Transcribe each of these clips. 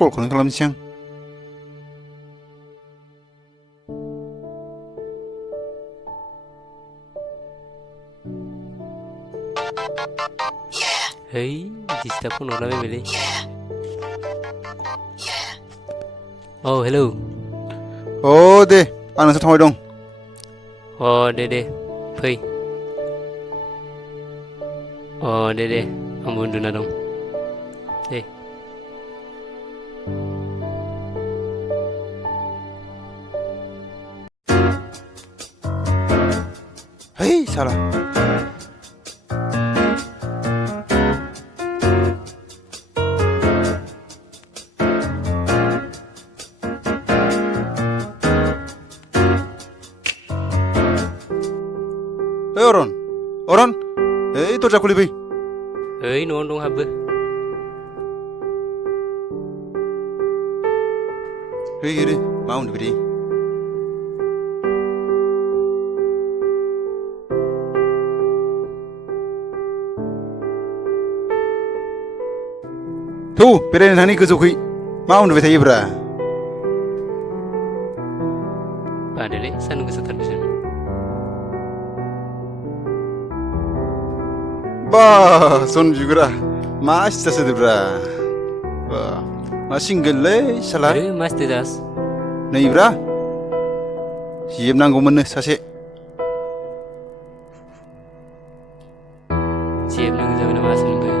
कलखौनो खालामनोसै आं Hey, disturb phone order बेले Oh, hello. दे आं नोंसोर थांबाय दं दे फै दे आंबो उन्दुना दं दे है साला Oron, दरजा खुलि फै ओइ न'आव दं हाबो है मा उन्दुबाय दे थौ बेरायनो थांनि गोजौखै मा उन्दुबाय थायोब्रा बादोलै सान्दुं गोसाथारसो बा सन बिगुरा मा सिथा सोदोब्रा बा मा सिंगोललै साला मा स्टेटास नैब्रा जिब नांगौमोननो सासे जिब नांगौ जाबाय नामा आसोलनोबो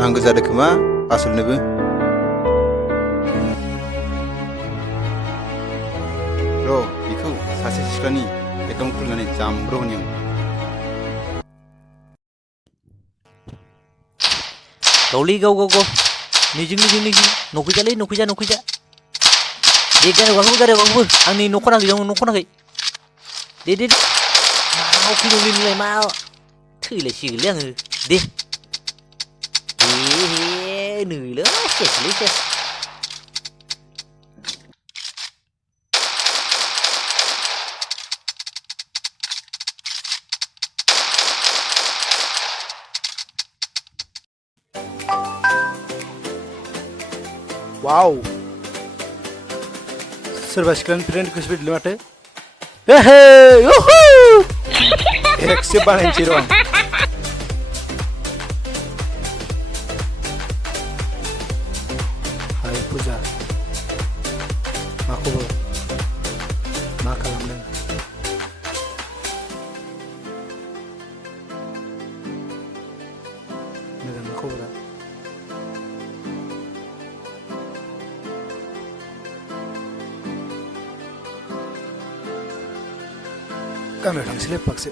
नांगौ जादों खोमा आसोलनोबो र' बेखौ सासे सिख्लानि एकाउन्ट खुलिनानै जामब्र' होनि आं गावलै गाव mijing नखैजा दे गारबाखौबो आंनि न' खनाखै दे मा फैदोंलै मा थैलायसिगोनलै आङो दे नैलै सेस वाव सोरबा सिख्लानि फ्रेन्ड गोसो बायदिलै माथो हे युहु एक्सेप्ट बानायनोसै र' आं हाय पुजा मा खबर मा खालामदों मोजां ना खबरा गामियाव थांसैलै पाकसे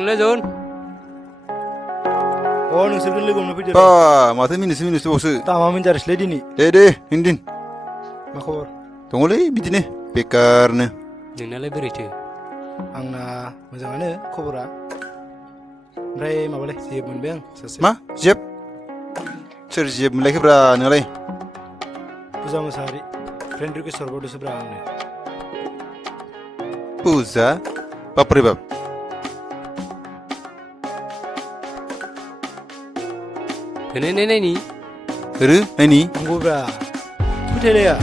थांलै जन नोंसोरखौ लोगो हमनो फैदो माथो मिनिसो बावसो दामा मिनजारिसलै दिनै दे हिन्दिन मा खबर दङलै बिदिनो बेकारनो नोंनालाय बोरैथो आंना मोजाङानो खबरा ओमफ्राय माबालाय जेब मोनबाय आं सासे मा जेब सोर जेब मोनलायखोब्रा नोंलाय पुजा मोसाहारि फ्रेन्ड रिकुवेस्ट हरबावदोंसोब्रा आंनो पुजा बापरे बाप नायनि नायनि नंगौब्रा फोथायलाया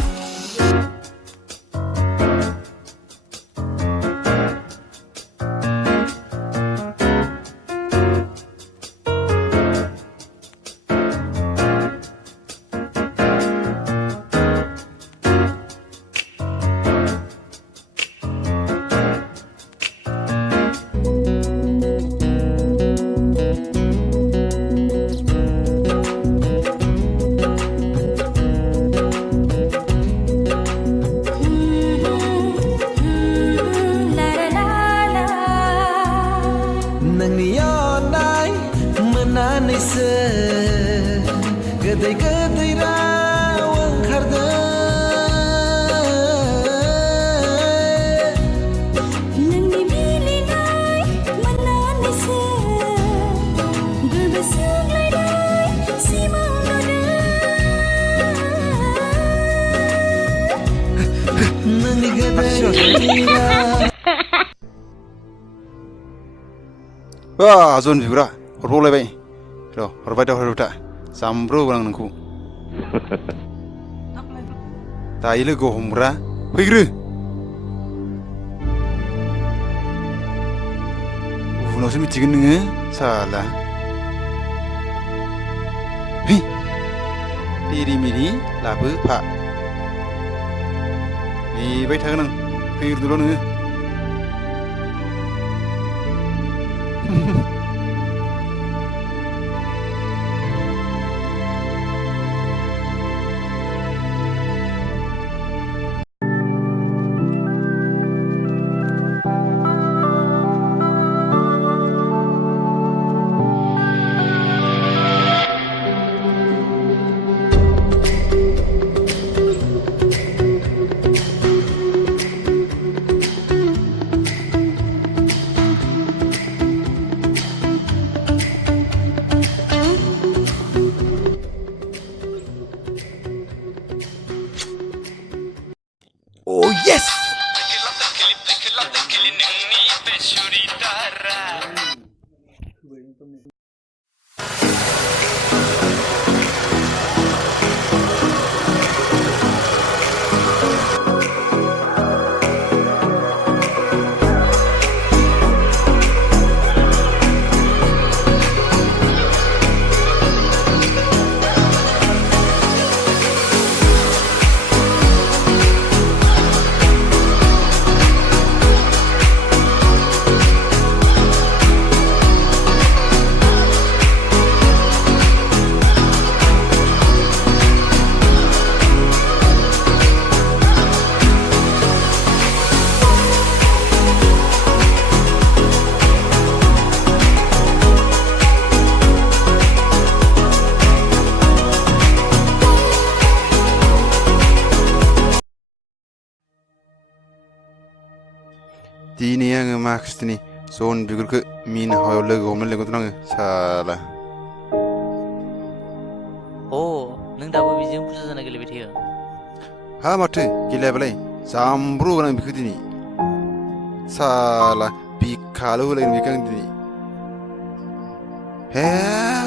मोननानैसो गोदै गोदै राव ओंखारदों नोंनि मिलिनाय मोननानैसो गोरबो सुग्लायनाय सिमां नुदों नोंनि गोदै राव जन बिगुरा हरबावलायबाय र' हरबाय दा जामब्रु होगोन आं नोंखौ दायो लोगो हमग्रा फैग्रो उनावसो मिथिगोन नोङो साला है तेरि मेरि लाबोफा नेबाय थागोन आं फैग्रोदोल' नोङो Oh yes! दिनै आङो माखासेनि जन बिगुरखौ मिनिहायाव लोगो हमनो लेंहरदों आङो साला नों दाबो बेजों फुजा जाना गेलेबाय थायो हा माथो गेलेयाबालाय जामब्रु होगोन आं बेखौ दिनै साला बिखाल' होलायगोन बेखौ आं दिनै हे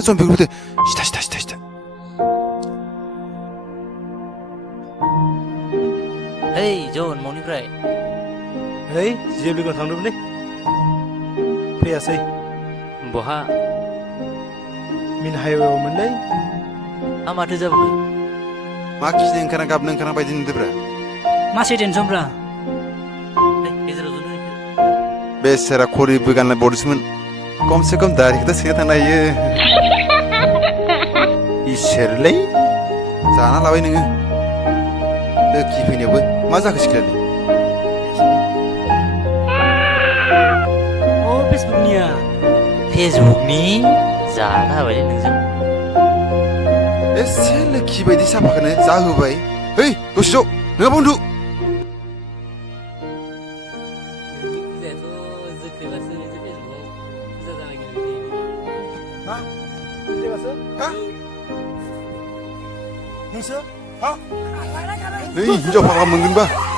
जन बिगुरखौ सिथा हेइ जन मनिफ्राय है जेब लोगो थांदोंमोनलै फैयासै बहा मिन हाइवेआवमोनलै माथो जाबोखो मा खिनो ओंखारा गाबनो ओंखारा बायदि नुदोब्रा मासे टेनसनब्रा गेजेराव जनो बेसेरा खरिबो गाननाय बरसोमोन खमसे खम दारिखौथ' सोना थांनो हायो इसोरलै जाना लाबाय नोङो लोखि फैनायावबो मा जाखो सिख्लायालाय फेसबुकनिया फेसबुकनि जाना होबायलै नोंजों एसे लोखि बायदि साफाखौनो जाहोबाय है दसे ज' नोङा बन्धु मा फुजाबासो हा नोंसो हा नै हिनजाव फाग्ला मोनगोनबा